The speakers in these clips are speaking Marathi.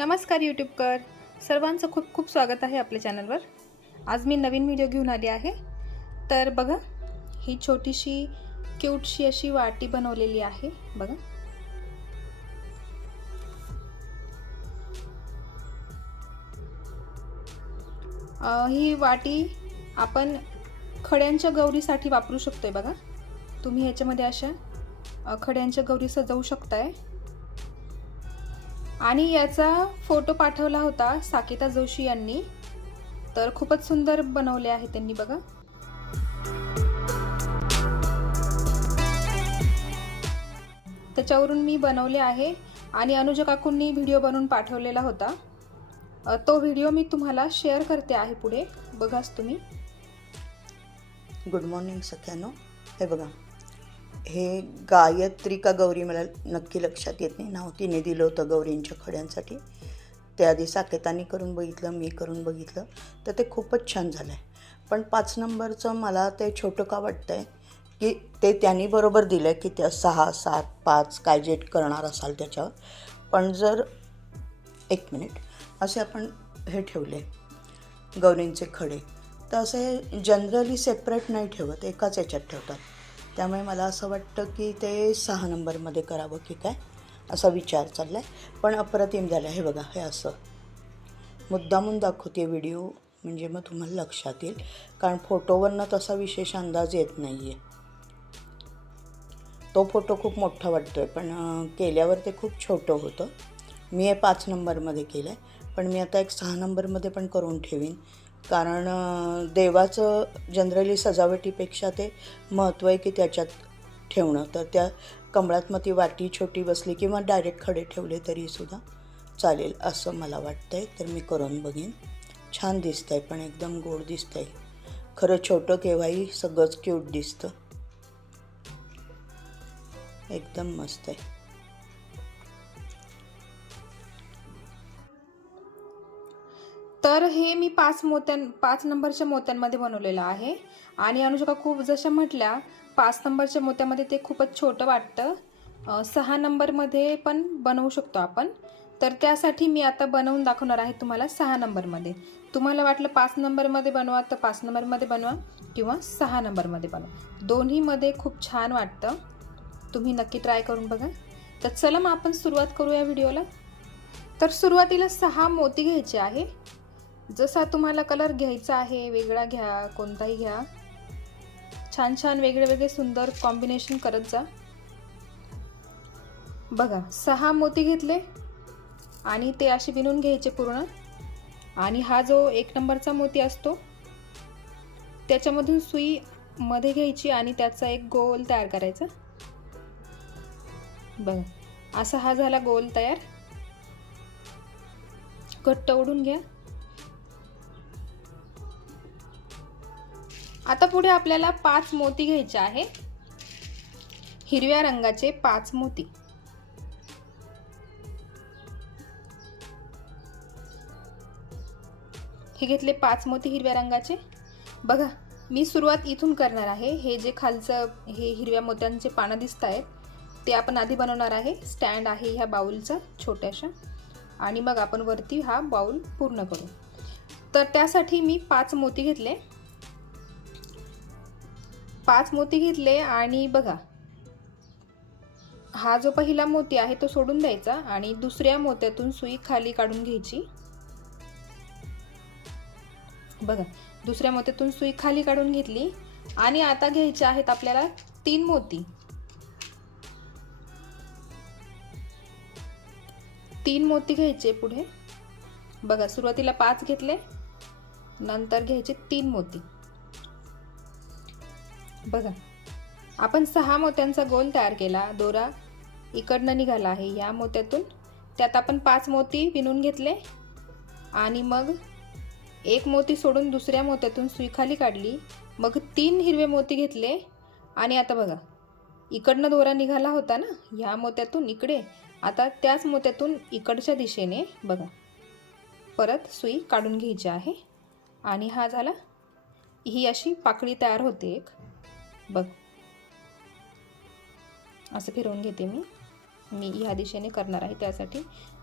नमस्कार यूट्यूबकर. सर्वांचं खूप खूप स्वागत आहे आपल्या चॅनलवर. आज मी नवीन व्हिडिओ घेऊन आली आहे. तर बघा ही छोटीशी क्यूटशी अशी वाटी बनवलेली आहे. बघा. ही वाटी आपण खड्यांच्या गौरीसाठी वापरू शकतो आहे बघा. तुम्ही ह्याच्यामध्ये अशा खड्यांच्या गौरी सजवू शकताय. आणि याचा फोटो पाठवला होता साकिता जोशी यांनी. तर खूपच सुंदर बनवले आहे त्यांनी बघा. त्याच्यावरून मी बनवले आहे आणि अनुजा काकूंनी व्हिडिओ बनवून पाठवलेला होता. तो व्हिडिओ मी तुम्हाला शेअर करते आहे पुढे. बघाच तुम्ही. गुड मॉर्निंग सख्यानो. हे बघा. हे गायत्री का गौरी मला नक्की लक्षात येत नाही. नाव तिने दिलं होतं गौरींच्या खड्यांसाठी. ते आधी साकेतानी करून बघितलं मी करून बघितलं. तर ते खूपच छान झालं आहे पण पाच नंबरचं मला ते छोटं का वाटतं आहे की ते त्यांनी बरोबर दिलं आहे की त्या सहा सात पाच काय जे करणार असाल त्याच्यावर. पण जर एक मिनिट असे आपण हे ठेवले गौरींचे खडे. तर असे जनरली सेपरेट नाही ठेवत एकाच याच्यात ठेवतात. त्यामुळे मला असं वाटतं की ते सहा नंबरमध्ये करावं की काय असा विचार चालला आहे पण अप्रतिम झालं हे बघा हे असं. मुद्दामून दाखवते व्हिडिओ म्हणजे मग तुम्हाला लक्षात येईल. कारण फोटोवरनं तसा विशेष अंदाज येत नाही आहे तो फोटो खूप मोठा वाटतो आहे पण केल्यावर ते खूप छोटं होतं. मी हे पाच नंबरमध्ये केलं आहे पण मी आता एक सहा नंबरमध्ये पण करून ठेवीन. कारण देवाचं जनरली सजावटीपेक्षा ते महत्त्व आहे की त्याच्यात ठेवणं. तर त्या कमळात मग ती वाटी छोटी बसली किंवा डायरेक्ट खडे ठेवले तरीसुद्धा चालेल असं मला वाटतं आहे तर मी करून बघीन. छान दिसतं आहे पण एकदम गोड दिसतं आहे खरं छोटं केव्हाही सगळंच क्यूट दिसतं. एकदम मस्त आहे. तर हे मी पाच मोत्यां पाच नंबरच्या मोत्यांमध्ये बनवलेलं आहे. आणि अनुष्का खूप जशा म्हटल्या पाच नंबरच्या मोत्यामध्ये ते खूपच छोटं वाटतं. सहा नंबरमध्ये पण बनवू शकतो आपण. तर त्यासाठी मी आता बनवून दाखवणार आहे तुम्हाला सहा नंबरमध्ये. तुम्हाला वाटलं पाच नंबरमध्ये बनवा तर पाच नंबरमध्ये बनवा किंवा सहा नंबरमध्ये बनवा. दोन्हीमध्ये खूप छान वाटतं. तुम्ही नक्की ट्राय करून बघा. तर चला मग आपण सुरुवात करू या व्हिडिओला. तर सुरुवातीला सहा मोती घ्यायचे आहे. जसा तुम्हाला कलर घ्यायचा आहे वेगळा घ्या कोणताही घ्या. छान छान वेगळे वेगळे सुंदर कॉम्बिनेशन करत जा. बघा सहा मोती घेतले आणि ते असे विणून घ्यायचे पूर्ण. आणि हा जो एक नंबरचा मोती असतो त्याच्यामधून सुई मध्ये घ्यायची आणि त्याचा एक गोल तयार करायचा. बघा असा हा झाला गोल तयार. घट्ट ओढून घ्या. आता पुढे आपल्याला पाच मोती घ्यायचे आहे. हिरव्या रंगाचे पाच मोती. हे घेतले पाच मोती हिरव्या रंगाचे. बघा मी सुरुवात इथून करणार आहे. हे जे खालचं हे हिरव्या मोत्यांचे पानं दिसत आहेत ते आपण आधी बनवणार आहे. स्टँड आहे ह्या बाउलचं छोट्याशा. आणि मग आपण वरती हा बाऊल पूर्ण करू. तर त्यासाठी मी पाच मोती घेतले. पाच मोती घेतले आणि बघा. हा जो पहिला मोती आहे तो सोडून द्यायचा आणि दुसऱ्या मोत्यातून सुई खाली काढून घ्यायची. बघा दुसऱ्या मोत्यातून सुई खाली काढून घेतली आणि आता घ्यायचे आहेत आपल्याला तीन मोती. तीन मोती घ्यायचे पुढे. बघा सुरुवातीला पाच घेतले नंतर घ्यायचे तीन मोती. बघा. आपण सहा मोत्यांचा गोल तयार केला. दोरा इकडनं निघाला आहे. या मोत्यातून त्यात आपण पाच मोती विणून घेतले आणि मग एक मोती सोडून दुसऱ्या मोत्यातून सुई खाली काढली. मग तीन हिरवे मोती घेतले. आणि आता बघा इकडनं दोरा निघाला होता ना? ह्या मोत्यातून इकडे. आता त्याच मोत्यातून इकडच्या दिशेने बघा. परत सुई काढून घ्यायची आहे. आणि हा झाला. ही अशी पाकळी तयार होते एक. बघ. असं फिरवून घेते मी. मी ह्या दिशेने करणार आहे त्यासाठी.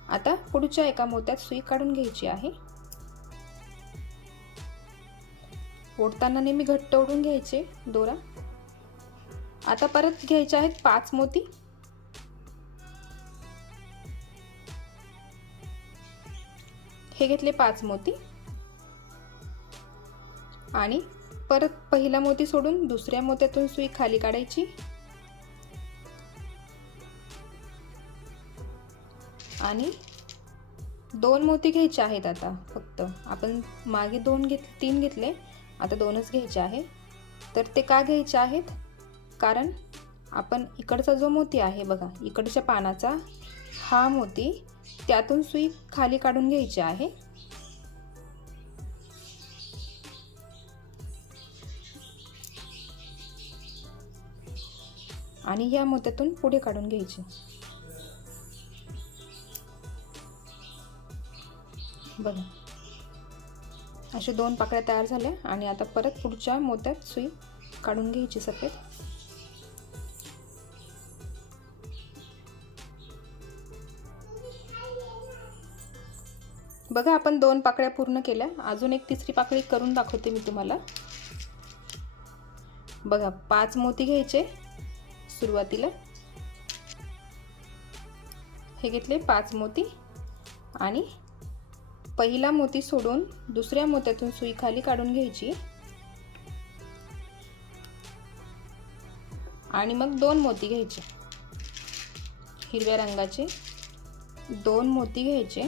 आता पुढच्या एका मोत्यात सुई काढून घ्यायची आहे. ओढताना नेहमी घट्ट ओढून घ्यायचे दोरा. आता परत घ्यायचे आहेत पाच मोती. हे घेतले पाच मोती. आणि परत पहिला मोती सोडून दुसऱ्या मोत्यातून सुई खाली काढायची. आणि दोन मोती घ्यायचे आहेत आता फक्त. आपण मागे दोन घेत तीन घेतले आता दोनच घ्यायचे आहे. तर ते का घ्यायचे आहेत? कारण आपण इकडचा जो मोती आहे बघा इकडच्या पानाचा हा मोती त्यातून सुई खाली काढून घ्यायची आहे. आणि या मोत्यातून पुढे काढून घ्यायची. बघा. अशा दोन पाकळ्या तयार झाल्या आणि आता परत पुढच्या मोत्यात सुई काढून घ्यायची सफेद. बघा आपण दोन पाकळ्या पूर्ण केल्या. अजून एक तिसरी पाकळी करून दाखवते मी तुम्हाला. बघा पाच मोती घ्यायचे. सुरुवातीला हे घेतले पाच मोती आणि पहिला मोती सोडून दुसऱ्या मोत्यातून सुई खाली काढून घ्यायची. आणि मग दोन मोती घ्यायचे. हिरव्या रंगाचे दोन मोती घ्यायचे.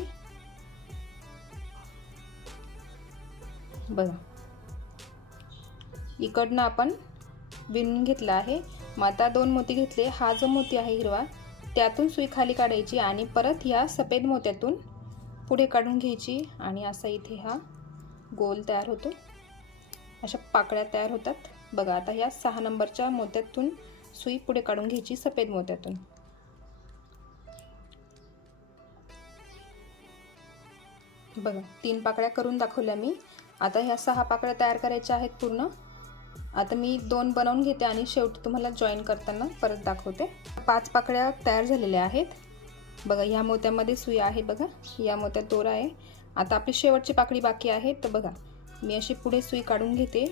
बघा. इकडनं आपण विणून घेतला आहे. मग आता दोन मोती घेतले. हा जो मोती आहे हिरवा त्यातून सुई खाली काढायची आणि परत ह्या सफेद मोत्यातून पुढे काढून घ्यायची. आणि असा इथे हा गोल तयार होतो. अशा पाकळ्या तयार होतात. बघा आता ह्या सहा नंबरच्या मोत्यातून सुई पुढे काढून घ्यायची सफेद मोत्यातून. बघा तीन पाकळ्या करून दाखवल्या मी. आता ह्या सहा पाकळ्या तयार करायच्या आहेत पूर्ण. आता मी दोन बनवून घेते आणि शेवटी तुम्हाला जॉईन करताना परत दाखवते. पाच पाकळ्या तयार झालेल्या आहेत. बघा ह्या मोत्यामध्ये सुई आहे बघा. या मोत्यात दोरा आहे. आता आपली शेवटची पाकळी बाकी आहे. तर बघा मी अशी पुढे सुई काढून घेते.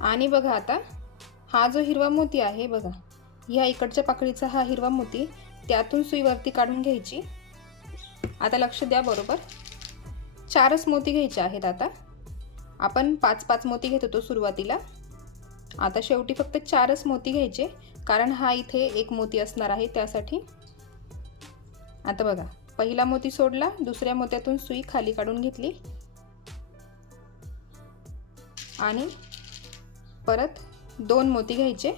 आणि बघा आता हा जो हिरवा मोती आहे बघा. ह्या इकडच्या पाकळीचा हा हिरवा मोती त्यातून सुई वरती काढून घ्यायची. आता लक्ष द्या बरोबर? चारच मोती घ्यायचे आहेत आता. आपण पाच पाच मोती घेत होतो सुरुवातीला. आता शेवटी फक्त चारच मोती घ्यायचे कारण हा इथे एक मोती असणार आहे त्यासाठी. आता बघा पहिला मोती सोडला दुसऱ्या मोत्यातून सुई खाली काढून घेतली. आणि परत दोन मोती घ्यायचे.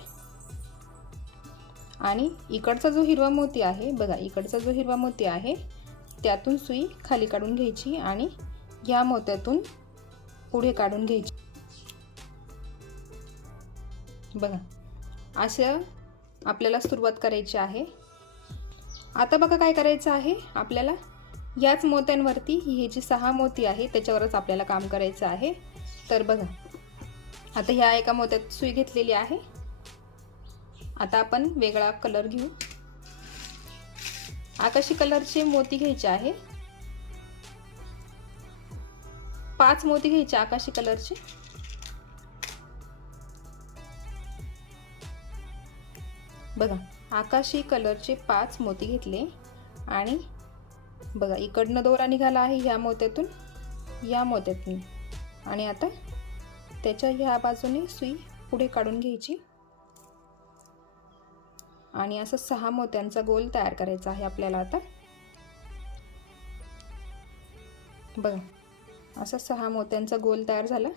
आणि इकडचा जो हिरवा मोती आहे बघा इकडचा जो हिरवा मोती आहे त्यातून सुई खाली काढून घ्यायची आणि ह्या मोत्यातून पुढे काढून घ्यायची. बघा असं आपल्याला सुरुवात करायची आहे. आता बघा काय करायचं आहे आपल्याला याच मोत्यांवरती हे जी सहा मोती आहे त्याच्यावरच आपल्याला काम करायचं आहे. तर बघा आता ह्या एका मोत्यात सुई घेतलेली आहे. आता आपण वेगळा कलर घेऊ. आकाशी कलरचे मोती घ्यायचे आहे. पाच मोती घ्यायचे आकाशी कलरचे. बघा आकाशी कलरचे पाच मोती घेतले आणि बघा इकडनं दोरा निघाला आहे ह्या मोत्यातून या मोत्यातून. आणि आता त्याच्या ह्या बाजूने सुई पुढे काढून घ्यायची. आणि असं सहा मोत्यांचा गोल तयार करायचा आहे आपल्याला आता. बघा असा सहा मोत्यांचा गोल तयार झाला.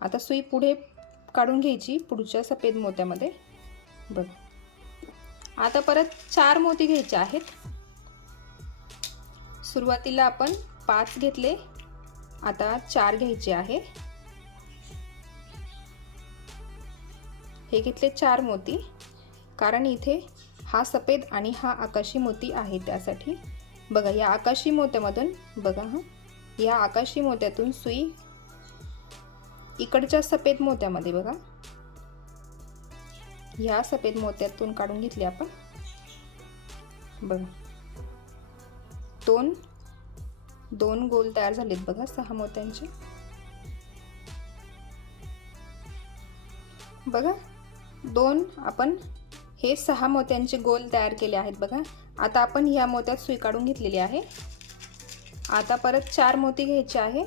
आता सुई पुढे काढून घ्यायची पुढच्या सफेद मोत्यामध्ये. बघा. आता परत चार मोती घ्यायचे आहेत. सुरुवातीला आपण पाच घेतले. आता चार घ्यायचे आहे. हे घेतले चार मोती. कारण इथे हा सफेद आणि हा आकाशी मोती आहे त्यासाठी. बघा या आकाशी मोत्यामधून बघा हा या आकाशी मोत्यातून सुई इकडच्या सफेद मोत्यामध्ये बघा. ह्या सफेद मोत्यातून काढून घेतली आपण. बघा. दोन दोन गोल तयार झालेत बघा सहा मोत्यांचे. बघा. दोन आपण हे सहा मोत्यांचे गोल तयार केले आहेत बघा. आता आपण ह्या मोत्यात सुई काढून घेतलेली आहे. आता परत चार मोती घ्यायचे आहे.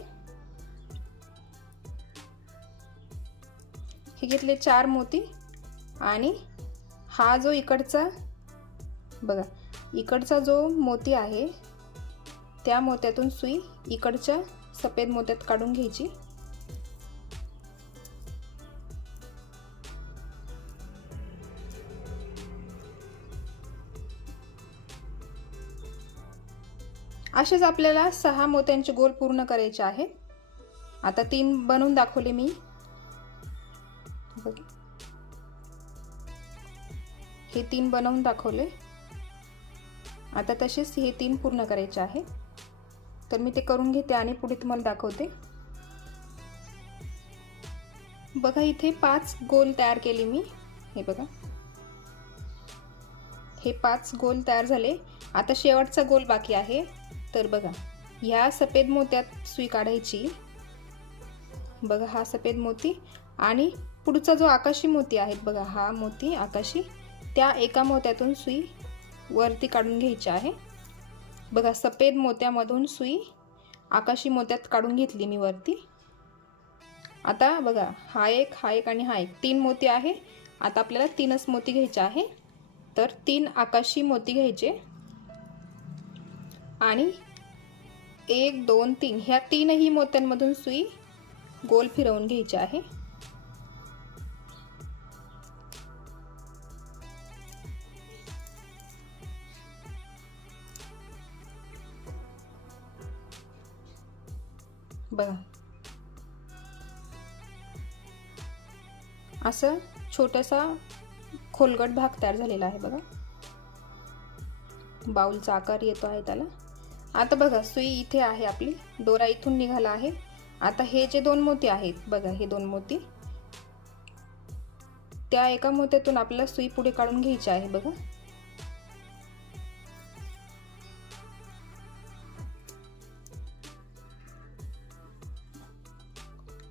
हे घेतले चार मोती आणि हा जो इकडचा बघा इकडचा जो मोती आहे त्या मोत्यातून सुई इकडच्या सफेद मोत्यात काढून घ्यायची. असेच आपल्याला सहा मोत्यांचे गोल पूर्ण करायचे आहेत आता तीन बनवून दाखवले मी. बघ. हे तीन बनवून दाखवले. आता तसेच हे तीन पूर्ण करायचे आहे. तर मी ते करून घेते आणि पुढे तुम्हाला दाखवते. बघा इथे पाच गोल तयार केले मी. हे बघा. हे पाच गोल तयार झाले. आता शेवटचा गोल बाकी आहे. तर बघा ह्या सफेद मोत्यात सुई काढायची बघा हा सफेद मोती आणि पुढचा जो आकाशी मोती आहे बघा हा मोती आकाशी त्या एका मोत्यातून सुई वरती काढून घ्यायची आहे. बघा सफेद मोत्यामधून सुई आकाशी मोत्यात काढून घेतली मी वरती. आता बघा हा एक हा एक आणि हा एक. तीन मोती आहे. आता आपल्याला तीनच मोती घ्यायचे आहे. तर तीन आकाशी मोती घ्यायचे. आणि एक दोन तीन. ह्या तीनही मोत्यांमधून सुई गोल फिरवून घ्यायची आहे. बघा. असं छोटासा खोलगट भाग तयार झालेला आहे बघा. बाऊलचा आकार येतो आहे त्याला. आता बघा सुई इथे आहे आपली. दोरा इथून निघाला आहे. आता हे जे दोन मोती आहेत बघा हे दोन मोती. त्या एका मोत्यातून आपल्याला सुई पुढे काढून घ्यायची आहे बघा.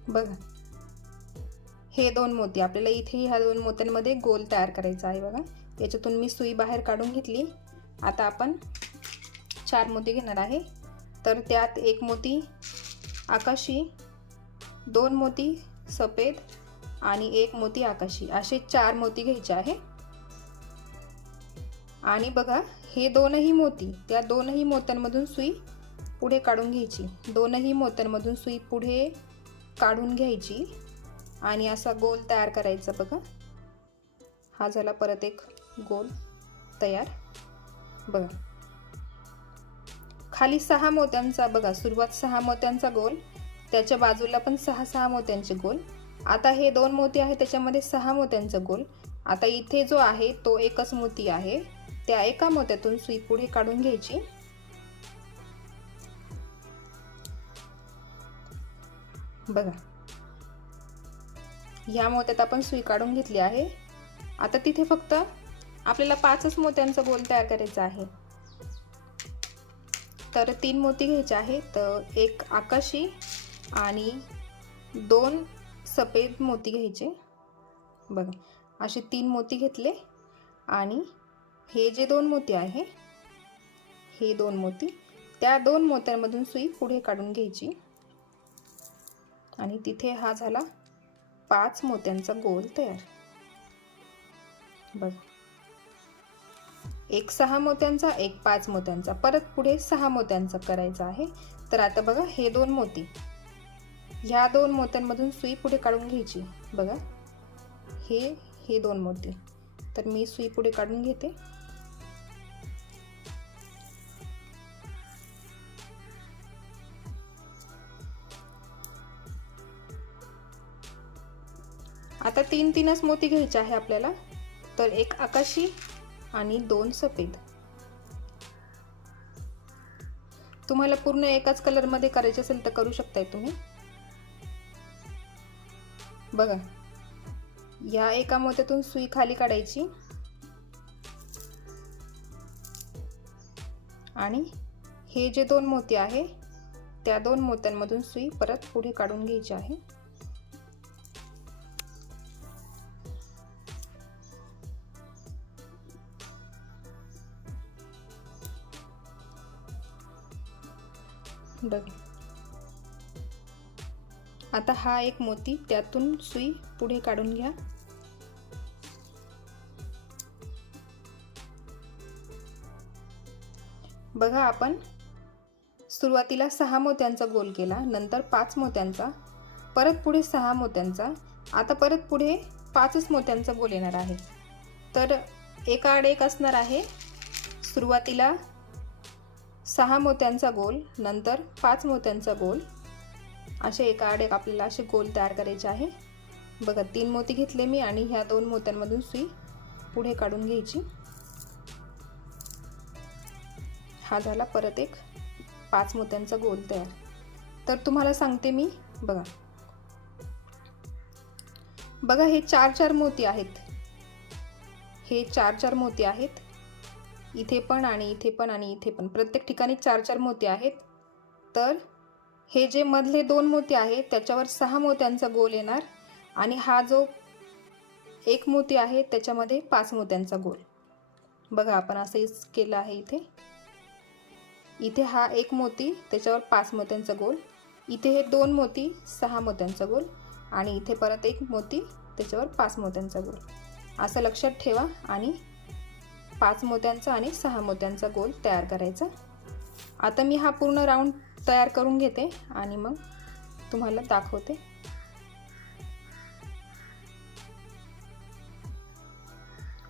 बघा. हे दोन मोती आपल्याला इथे ह्या दोन मोत्यांमध्ये गोल तयार करायचा आहे बघा. याच्यातून मी सुई बाहेर काढून घेतली. आता आपण चार मोती घेणार आहे. तर त्यात एक मोती आकाशी दोन मोती सफेद आणि एक मोती आकाशी. असे चार मोती घ्यायचे आहे. आणि बघा हे दोनही मोती त्या दोनही मोत्यांमधून सुई पुढे काढून घ्यायची. दोनही मोत्यांमधून सुई पुढे काढून घ्यायची आणि असा गोल तयार करायचा बघा. हा झाला परत एक गोल तयार. बघा. खाली सहा मोत्यांचा बघा सुरुवात सहा मोत्यांचा गोल त्याच्या बाजूला पण सहा सहा मोत्यांचे गोल. आता हे दोन मोती आहे त्याच्यामध्ये सहा मोत्यांचा गोल. आता इथे जो आहे तो एकच मोती आहे. त्या एका मोत्यातून सुई पुढे काढून घ्यायची. बघा. ह्या मोत्यात आपण सुई काढून घेतली आहे. आता तिथे फक्त आपल्याला पाचच मोत्यांचा गोल तयार करायचा आहे. तर तीन मोती घ्यायचे आहेत. एक आकाशी आणि दोन सफेद मोती घ्यायचे. बघा असे तीन मोती घेतले. आणि हे जे दोन मोती आहे हे दोन मोती त्या दोन मोत्यांमधून सुई पुढे काढून घ्यायची. आणि तिथे हा झाला पाच मोत्यांचा गोल तयार. बघा. एक सहा मोत्यांचा एक पाच मोत्यांचा. परत पुढे सहा मोत्यांचा करायचा आहे. तर आता बघा हे दोन मोती. ह्या दोन मोत्यांमधून सुई पुढे काढून घ्यायची. बघा. हे हे दोन मोती. तर मी सुई पुढे काढून घेते. आता तीन तीनच मोती घ्यायचे आहे आपल्याला. तर एक आकाशी आणि दोन सफेद. तुम्हाला पूर्ण एकाच कलरमध्ये करायचे असेल तर करू शकताय तुम्ही. बघा. या एका मोत्यातून सुई खाली काढायची. आणि हे जे दोन मोती आहे त्या दोन मोत्यांमधून सुई परत पुढे काढून घ्यायची आहे. बघ. आता हा एक मोती त्यातून सुई पुढे काढून घ्या. बघा आपण सुरुवातीला सहा मोत्यांचा गोल केला नंतर पाच मोत्यांचा परत पुढे सहा मोत्यांचा आता परत पुढे पाचच मोत्यांचा गोल येणार आहे. तर एका आड एक असणार आहे. सुरुवातीला सहा मोत्यांचा गोल नंतर पाच मोत्यांचा गोल. असे एका आड एक आपल्याला असे गोल तयार करायचे आहे. बघा तीन मोती घेतले मी आणि ह्या दोन मोत्यांमधून सुई पुढे काढून घ्यायची. हा झाला परत एक पाच मोत्यांचा गोल तयार. तर तुम्हाला सांगते मी बघा. बघा हे चार चार मोती आहेत. हे चार चार मोती आहेत. इथे पण आणि इथे पण आणि इथे पण. प्रत्येक ठिकाणी चार चार मोती आहेत. तर हे जे मधले दोन मोती आहेत त्याच्यावर सहा मोत्यांचा गोल येणार आणि हा जो एक मोती आहे त्याच्यामध्ये पाच मोत्यांचा गोल. बघा आपण असंच केलं आहे इथे. इथे हा एक मोती त्याच्यावर पाच मोत्यांचा गोल. इथे हे दोन मोती सहा मोत्यांचा गोल. आणि इथे परत एक मोती त्याच्यावर पाच मोत्यांचा गोल. असं लक्षात ठेवा आणि पाच मोत्यांचा आणि सहा मोत्यांचा गोल तयार करायचा. आता मी हा पूर्ण राऊंड तयार करून घेते आणि मग तुम्हाला दाखवते.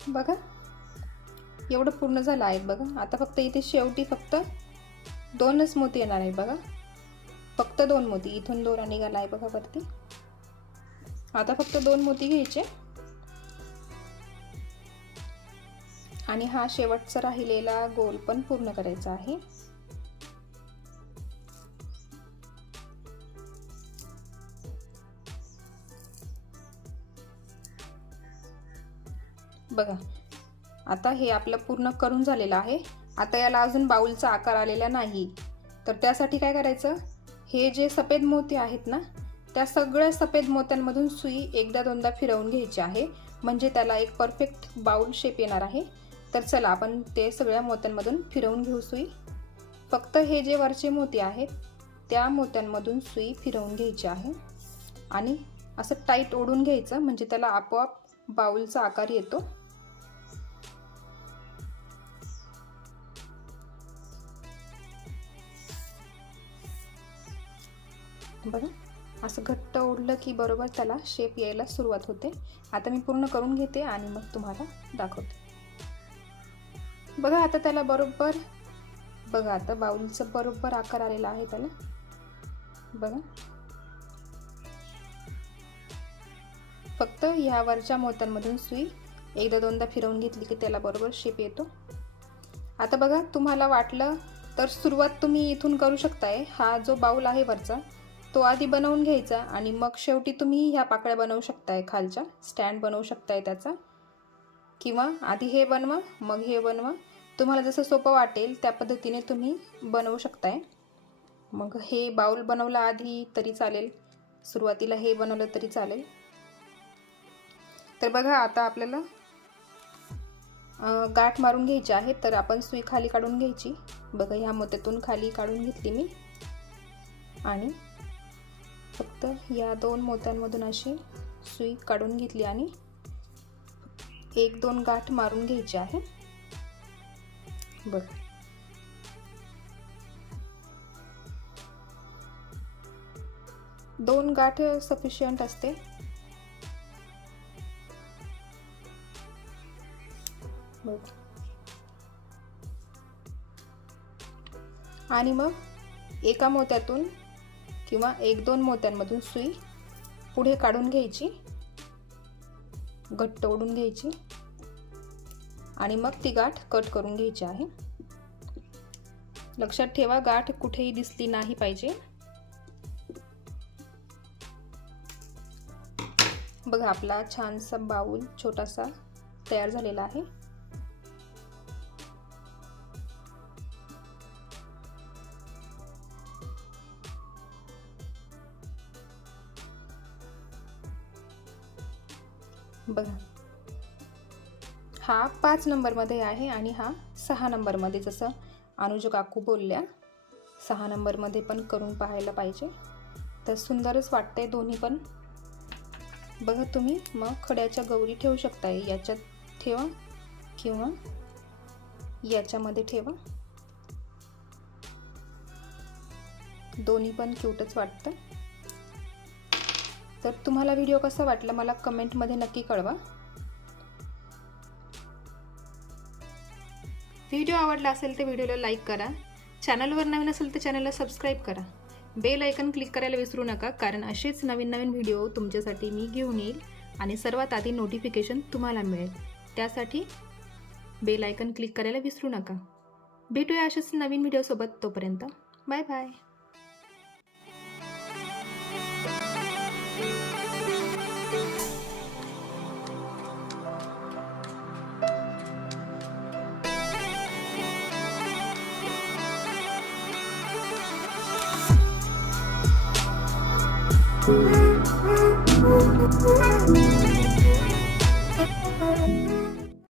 बघा. एवढं पूर्ण झालं आहे बघा. आता फक्त इथे शेवटी फक्त दोनच मोती येणार आहे बघा. फक्त दोन मोती. इथून दोरा निघाला आहे बघा वरती. आता फक्त दोन मोती घ्यायचे. आणि हा शेवटचा राहिलेला गोल पण पूर्ण करायचा आहे. बघा आता हे आपलं पूर्ण करून झालेलं आहे. आता याला अजून बाऊलचा आकार आलेला नाही. तर त्यासाठी काय करायचं? हे जे सफेद मोती आहेत ना त्या सगळ्या सफेद मोत्यांमधून सुई एकदा दोनदा फिरवून घ्यायची आहे. म्हणजे त्याला एक परफेक्ट बाऊल शेप येणार आहे. तर चला आपण ते सगळ्या मोत्यांमधून फिरवून घेऊ सुई. फक्त हे जे वरचे मोती आहेत त्या मोत्यांमधून सुई फिरवून घ्यायची आहे. आणि असं टाईट ओढून घ्यायचं म्हणजे त्याला आपोआप बाऊलचा आकार येतो. बघा असं घट्ट ओढलं की बरोबर त्याला शेप यायला सुरुवात होते. आता मी पूर्ण करून घेते आणि मग तुम्हाला दाखवते. बघा आता त्याला बरोबर बघा आता बाऊलचं बरोबर आकार आलेला आहे त्याला. बघा. फक्त ह्यावरच्या मोत्यांमधून सुई एकदा दोनदा फिरवून घेतली की त्याला बरोबर शेप येतो. आता बघा तुम्हाला वाटलं तर सुरुवात तुम्ही इथून करू शकताय. हा जो बाऊल आहे वरचा तो आधी बनवून घ्यायचा आणि मग शेवटी तुम्ही ह्या पाकळ्या बनवू शकताय. खालच्या स्टँड बनवू शकताय त्याचा. किंवा आधी हे बनवा मग हे बनवा. तुम्हाला जसं सोपं वाटेल त्या पद्धतीने तुम्ही बनवू शकताय. मग हे बाऊल बनवलं आधी तरी चालेल. सुरुवातीला हे बनवलं तरी चालेल. तर बघा आता आपल्याला गाठ मारून घ्यायची आहे तर आपण सुई खाली काढून घ्यायची. बघा ह्या मोत्यातून खाली काढून घेतली मी. आणि फक्त या दोन मोत्यांमधून अशी सुई काढून घेतली आणि एक दोन गाठ मारून घ्यायची आहे. बघ. दोन गाठ सफिशियंट असते. बघ. आणि मग एका मोत्यातून किंवा एक दोन मोत्यांमधून सुई पुढे काढून घ्यायची. घट्ट ओढून घ्यायची. आणि मग ती गाठ कट करून घ्यायची आहे. लक्षात ठेवा गाठ कुठेही दिसली नाही पाहिजे. बघा आपला छानसा बाऊल छोटासा तयार झालेला आहे. बघा. हा पाच नंबरमध्ये आहे आणि हा सहा नंबरमध्ये जसं अनुज काकू बोलल्या सहा नंबरमध्ये पण करून पाहायला पाहिजे. तर सुंदरच वाटतंय दोन्ही पण. बघा तुम्ही मग खड्याच्या गौरी ठेवू शकता याच्यात ठेवा किंवा याच्यामध्ये ठेवा. दोन्ही पण क्यूटच वाटतं. तर तुम्हाला व्हिडिओ कसा वाटला मला कमेंटमध्ये नक्की कळवा. व्हिडिओ आवडला असेल तर व्हिडिओला लाईक करा. चॅनलवर नवीन असेल तर चॅनलला सबस्क्राईब करा. बेल आयकन क्लिक करायला विसरू नका कारण असेच नवीन नवीन व्हिडिओ तुमच्यासाठी मी घेऊन येईल आणि सर्वात आधी नोटिफिकेशन तुम्हाला मिळेल. त्यासाठी बेल आयकन क्लिक करायला विसरू नका. भेटूया अशाच नवीन व्हिडिओसोबत तोपर्यंत. Bye bye Bye.